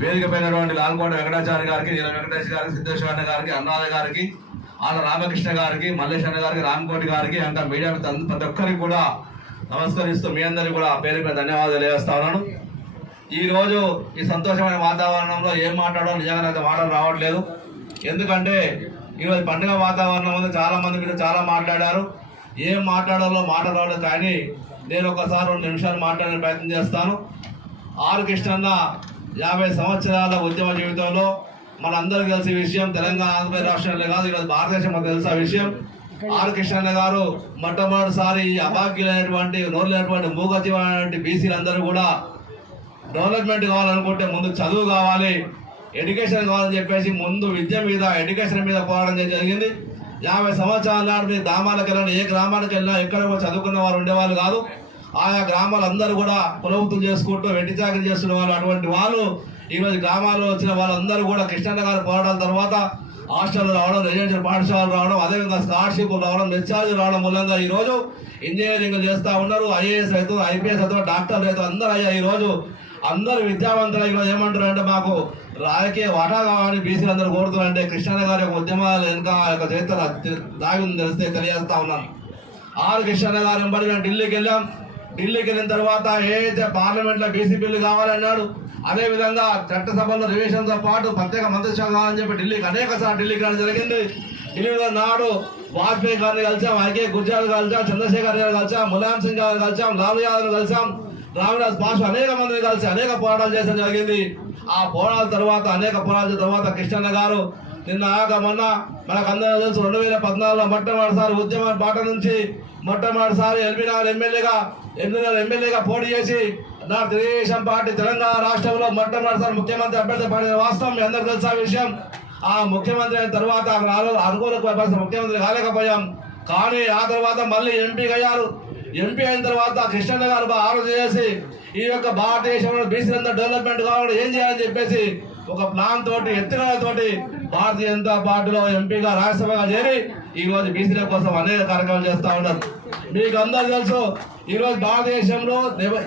వేదిక పైనటువంటి లాల్కోట వెంకటాచార్య గారికి నీల వెంకటేష్ గారికి సిద్ధేశ్వర గారికి అన్నారాయ గారికి ఆళ్ళ రామకృష్ణ గారికి మల్లేష్ అన్న గారికి రామ్కోటి గారికి అంత మీడియా ప్రతి ఒక్కరికి కూడా నమస్కరిస్తూ మీ అందరికీ కూడా పేరు మీద ధన్యవాదాలు తెలియజేస్తా ఉన్నాను. ఈ రోజు ఈ సంతోషమైన వాతావరణంలో ఏం మాట్లాడాలో నిజంగా నాకు మాటలు రావట్లేదు. ఎందుకంటే ఈరోజు పండుగ వాతావరణం ఉంది చాలా మంది మీరు చాలా మాట్లాడారు. ఏం మాట్లాడాలో మాట రావడం కానీ నేను ఒకసారి రెండు నిమిషాలు మాట్లాడే ప్రయత్నం చేస్తాను. ఆర్ కృష్ణన్న యాభై సంవత్సరాల ఉద్యమ జీవితంలో మనందరికీ తెలిసే విషయం తెలంగాణ ఆంధ్రప్రదేశ్ రాష్ట్రంలో కాదు ఈరోజు భారతదేశం మనకు తెలిసిన విషయం. ఆర్ కృష్ణన్న గారు మొట్టమొదటిసారి ఈ అభాగ్యులైనటువంటి నోరులైనటువంటి మూగజీవైనటువంటి బీసీలందరూ కూడా డెవలప్మెంట్ కావాలనుకుంటే ముందు చదువు కావాలి ఎడ్యుకేషన్ కావాలని చెప్పేసి ముందు విద్య మీద ఎడ్యుకేషన్ మీద పోరాటం చేయడం జరిగింది. యాభై సంవత్సరాల నాడు మీరు గ్రామాలకు వెళ్ళినా ఏ గ్రామానికి వెళ్ళినా ఎక్కడ కూడా చదువుకున్న వారు ఉండేవాళ్ళు కాదు. ఆయా గ్రామాలందరూ కూడా కులవృత్తులు చేసుకుంటూ వెండి చాకరీ చేస్తున్న వాళ్ళు అటువంటి వాళ్ళు ఈరోజు గ్రామాల్లో వచ్చిన వాళ్ళందరూ కూడా కృష్ణన్న గారు పోరాటాల తర్వాత హాస్టల్ రావడం రెసిడెన్షియల్ పాఠశాలలు రావడం అదేవిధంగా స్కాలర్షిప్లు రావడం డిశ్చార్జ్ రావడం మూలంగా ఈ రోజు ఇంజనీరింగ్ చేస్తూ ఉన్నారు. ఐఏఎస్ రైతు ఐపీఎస్ రైతు డాక్టర్ రైతు అందరూ అయ్యా ఈ రోజు అందరు విద్యావంతులు. ఈరోజు ఏమంటారు అంటే మాకు రాజకీయ వాటా కావాలని బీసీలు అందరూ కోరుతున్నారు అంటే కృష్ణ గారి యొక్క ఉద్యమాలు వెనుక యొక్క చరిత్ర దాగి తెలిస్తే తెలియజేస్తా ఉన్నాను. ఆరు కృష్ణన్న గారు వెంబడి మేము ఢిల్లీకి వెళ్ళాం. ఢిల్లీకి వెళ్ళిన తర్వాత ఏదైతే పార్లమెంట్లో బీసీ బిల్లు కావాలన్నాడు అదే విధంగా చట్టసభలో రివేషన్తో పాటు ప్రత్యేక మంత్రిత్వ కావాలని చెప్పి ఢిల్లీకి అనేక సార్లు ఢిల్లీకి రావడం జరిగింది. ఢిల్లీలో నాడు వాజ్పేయి గారిని కలిసాం ఐకే గుజరాల్ కలిసాం చంద్రశేఖర్ గారు కలిసాం ములాయం సింగ్ గారు కలిసాం లాలు యాదవ్ కలిసాం రామదాస్ పాష అనేక మందిని కలిసి అనేక పోరాటాలు చేయడం జరిగింది. ఆ పోరాటాల తర్వాత అనేక పోరాటాల తర్వాత కృష్ణన్న గారు నిన్న ఆక మొన్న మనకు అందరూ తెలుసు రెండు వేల పద్నాలుగులో మొట్టమొదటిసారి ఉద్యమ బాట నుంచి మొట్టమొదటిసారి ఎల్బీ నగర్ ఎమ్మెల్యేగా ఎల్బీ ఎమ్మెల్యేగా పోటీ చేసి నా తెలుగుదేశం పార్టీ తెలంగాణ రాష్ట్రంలో మొట్టమొదటిసారి ముఖ్యమంత్రి అభ్యర్థి పడిన వాస్తవం మీ అందరికీ తెలుసా విషయం? ఆ ముఖ్యమంత్రి అయిన తర్వాత అనుకూల ముఖ్యమంత్రి కాలేకపోయాం. కానీ ఆ తర్వాత మళ్ళీ ఎంపీ అయ్యారు. ఎంపీ అయిన తర్వాత కృష్ణన్న గారు బాగా ఆలోచన చేసి ఈ యొక్క భారతదేశంలో బీసీలంతా డెవలప్మెంట్ కావాలంటే ఏం చేయాలని చెప్పేసి ఒక ప్లాన్ తోటి ఎత్తుగడ తోటి భారతీయ జనతా పార్టీలో ఎంపీగా రాజ్యసభగా చేరి ఈ బీసీల కోసం అనేక కార్యక్రమాలు చేస్తూ ఉన్నారు. మీకు అందరూ తెలుసు ఈరోజు భారతదేశంలో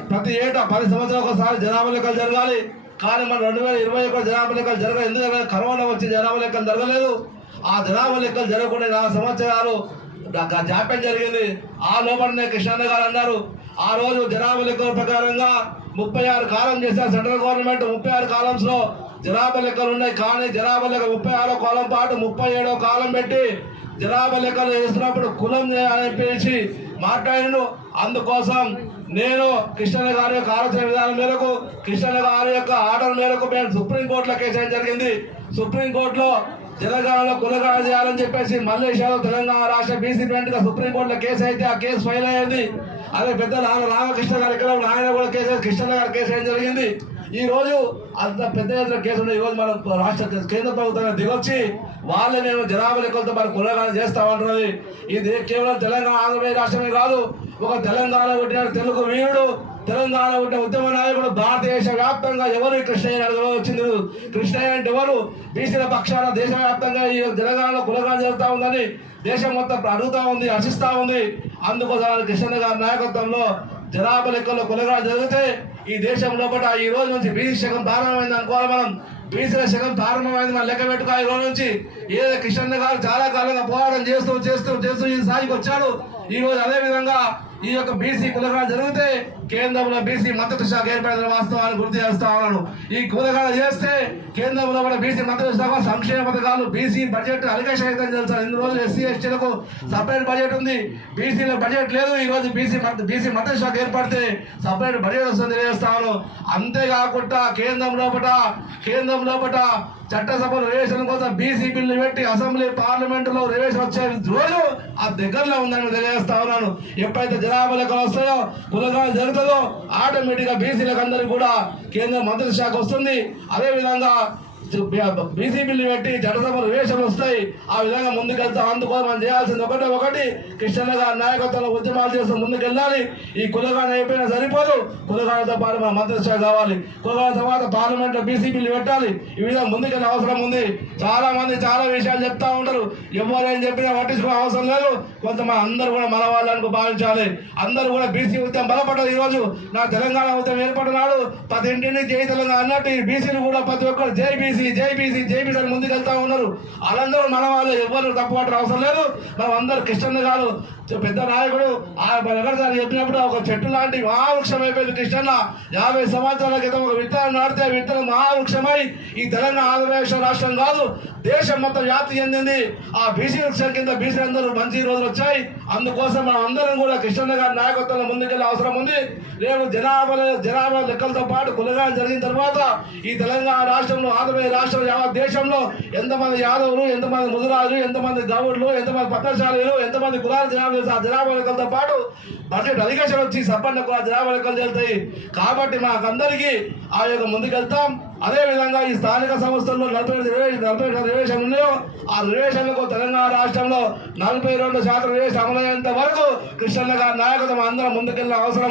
ప్రతి ఏటా పది సంవత్సరాలు ఒకసారి జనాభా లెక్కలు జరగాలి. కానీ మన రెండు వేల ఇరవై ఒకటి జనాభా లెక్కలు జరగలేదు ఎందుకంటే కరోనా వచ్చి జనాభా లెక్కలు జరగలేదు. ఆ జనాభా లెక్కలు జరగకుండా నాలుగు సంవత్సరాలు జాప్యం జరిగింది. ఆ లోపలనే కృష్ణన్న గారు అన్నారు. ఆ రోజు జనాభా లెక్కల ప్రకారంగా ముప్పై ఆరు కాలం చేశారు సెంట్రల్ గవర్నమెంట్. ముప్పై ఆరు కాలమ్స్లో జనాభా లెక్కలు ఉన్నాయి. కానీ జనాభా లెక్క ముప్పై ఆరో కాలం పాటు ముప్పై ఏడో కాలం పెట్టి జనాభా లెక్కలు వేస్తున్నప్పుడు కులం అని పిలిచి మాట్లాడిను అందుకోసం నేను కృష్ణ గారి యొక్క ఆలోచన విధానం మేరకు కృష్ణ గారి యొక్క ఆర్డర్ మేరకు మేము సుప్రీంకోర్టులో కేసు వేయడం జరిగింది. సుప్రీంకోర్టులో తెలంగాణలో కులగాడ చేయాలని చెప్పేసి మల్లేష్ యాదవ్ తెలంగాణ రాష్ట్ర బీసీ ఫ్రంట్గా సుప్రీంకోర్టులో కేసు అయితే ఆ కేసు ఫైల్ అయ్యింది. అదే పెద్ద రామ రామకృష్ణ గారు ఇక్కడ ఆయన కూడా కేసు కృష్ణ గారు కేసు వేయడం జరిగింది. ఈ రోజు అంత పెద్ద ఎత్తున కేసు ఈరోజు మనం రాష్ట్ర కేంద్ర ప్రభుత్వం దిగొచ్చి వాళ్ళే మేము జనాభా లెక్కలతో మరి కులగాడ చేస్తామంటున్నది ఇది కేవలం తెలంగాణ ఆంధ్రప్రదేశ్ రాష్ట్రమే కాదు ఒక తెలంగాణ పుట్టిన తెలుగు వీరుడు తెలంగాణ పుట్టిన ఉద్యమ నాయకుడు భారతదేశ వ్యాప్తంగా ఎవరు కృష్ణయ్య వచ్చింది కృష్ణయ్య అంటే ఎవరు? బీసీల పక్షాన దేశవ్యాప్తంగా ఈ తెలంగాణలో కులగాలు జరుగుతూ ఉందని దేశం మొత్తం అడుగుతూ ఉంది హర్షిస్తూ ఉంది. అందుకోసం కృష్ణ గారి నాయకత్వంలో జనాభా లెక్కల్లో కులగా జరిగితే ఈ దేశం లోపల ఈ రోజు నుంచి బీసీ శకం ప్రారంభమైంది అనుకోవాలి మనం. బీసీల శకం ప్రారంభమైంది మనం లెక్క పెట్టుకో ఈ రోజు నుంచి ఏదో కృష్ణ గారు చాలా కాలంగా పోరాటం చేస్తూ చేస్తూ చేస్తూ ఈ స్థాయికి వచ్చాడు. ఈ రోజు అదే విధంగా ఈ యొక్క బీసీ కులగాడ జరిగితే కేంద్రంలో బీసీ మద్దతు శాఖ ఏర్పడిన వాస్తవాన్ని గుర్తు చేస్తా ఉన్నాను. ఈ కులగాడ చేస్తే కేంద్రంలో కూడా బీసీ మద్దతు శాఖ సంక్షేమ పథకాలు బీసీ బడ్జెట్ అలికేషన్ అయితే తెలుసు? ఇన్ని రోజులు ఎస్సీ ఎస్టీలకు సపరేట్ బడ్జెట్ ఉంది. బీసీల బడ్జెట్ లేదు. ఈ రోజు బీసీ బీసీ మద్దతు శాఖ ఏర్పడితే సపరేట్ బడ్జెట్ వస్తుంది తెలియజేస్తాను అంతేకాకుండా కేంద్రం లోపల కేంద్రం లోపల చట్టసభలో రివేషన్ కోసం బీసీ బిల్లు పెట్టి అసెంబ్లీ పార్లమెంటులో రివేషన్ వచ్చే రోజు ఆ దగ్గరలో ఉందని తెలియజేస్తా ఉన్నాను. ఎప్పుడైతే జనాభా లెక్కలు వస్తాయో కులగ్రహం జరుగుతుందో ఆటోమేటిక్గా బీసీలకు అందరికి కూడా కేంద్ర మంత్రి శాఖ వస్తుంది. అదేవిధంగా బీసీ బిల్లు పెట్టి జనసభలు వేషం వస్తాయి. ఆ విధంగా ముందుకెళ్తాం. అందుకో మనం చేయాల్సింది ఒకటే ఒకటి. కృష్ణ గారి నాయకత్వంలో ఉద్యమాలు చేస్తూ ముందుకెళ్ళాలి. ఈ కులగాన అయిపోయినా సరిపోదు. కులగానతో పాటు మన మంత్రిత్వ కావాలి. కులగాన తర్వాత పార్లమెంట్లో బీసీ బిల్లు పెట్టాలి. ఈ విధంగా ముందుకెళ్ళే అవసరం ఉంది. చాలా మంది చాలా విషయాలు చెప్తా ఉంటారు. ఎవరేం చెప్పినా పట్టించుకునే అవసరం లేదు. కొంతమంది అందరూ కూడా మన వాళ్ళని భావించాలి. అందరూ కూడా బీసీ ఉద్యమం బలపడ్డది ఈ రోజు నా తెలంగాణ ఉద్యమం ఏర్పడినాడు. ప్రతి ఇంటిని జై తెలంగాణ అన్నట్టు ఈ బీసీలు కూడా ప్రతి ఒక్కరు జై బీసీ జేబీసీ జేబీసీ అని ముందుకెళ్తా ఉన్నారు. వాళ్ళందరూ మన వాళ్ళు ఎవరు తప్పుపట్టడం అవసరం లేదు. మనం అందరూ కృష్ణన్ గారు పెద్ద నాయకుడు ఆ వెంకటసారి చెప్పినప్పుడు ఒక చెట్టు లాంటి మహావృక్షం అయిపోయింది కృష్ణన్న. యాభై సంవత్సరాల క్రితం ఒక విత్తనం నాటితే ఆ విత్తనం మహావృక్షమై ఈ తెలంగాణ ఆంధ్రప్రదేశ్ రాష్ట్రం కాదు దేశం మొత్తం వ్యాప్తి చెందింది. ఆ బీసీ వృక్షం కింద బీసీ అందరూ మంచి రోజులు వచ్చాయి. అందుకోసం మనం అందరం కూడా కృష్ణన్న గారి నాయకత్వంలో ముందుకెళ్ళే అవసరం ఉంది. రేపు జనాభా జనాభా లెక్కలతో పాటు కులగా జరిగిన తర్వాత ఈ తెలంగాణ రాష్ట్రంలో ఆంధ్రప్రదేశ్ రాష్ట్రం యావత్ దేశంలో ఎంతమంది యాదవులు ఎంతమంది ముదురాజులు ఎంతమంది గౌడ్లు ఎంతమంది పట్టశాలీలు ఎంతమంది కులాల జనాభా జనాభాలతో పాటు బడ్జెట్ అధికారులు వచ్చి సబ్బండ కులాల జనాభాలకలు లెక్కలు కాబట్టి మాకందరికీ ఆ యొక్క ముందుకెళ్తాం. అదే విధంగా ఈ స్థానిక సంస్థల్లో నలభై నలభై రివేషన్ ఉన్నాయో ఆ రివేషన్లకు తెలంగాణ రాష్ట్రంలో నలభై రెండు శాతం రివేషన్ అమలయ్యేంత వరకు కృష్ణన్న గారి నాయకత్వం అందరం ముందుకెళ్ళిన అవసరం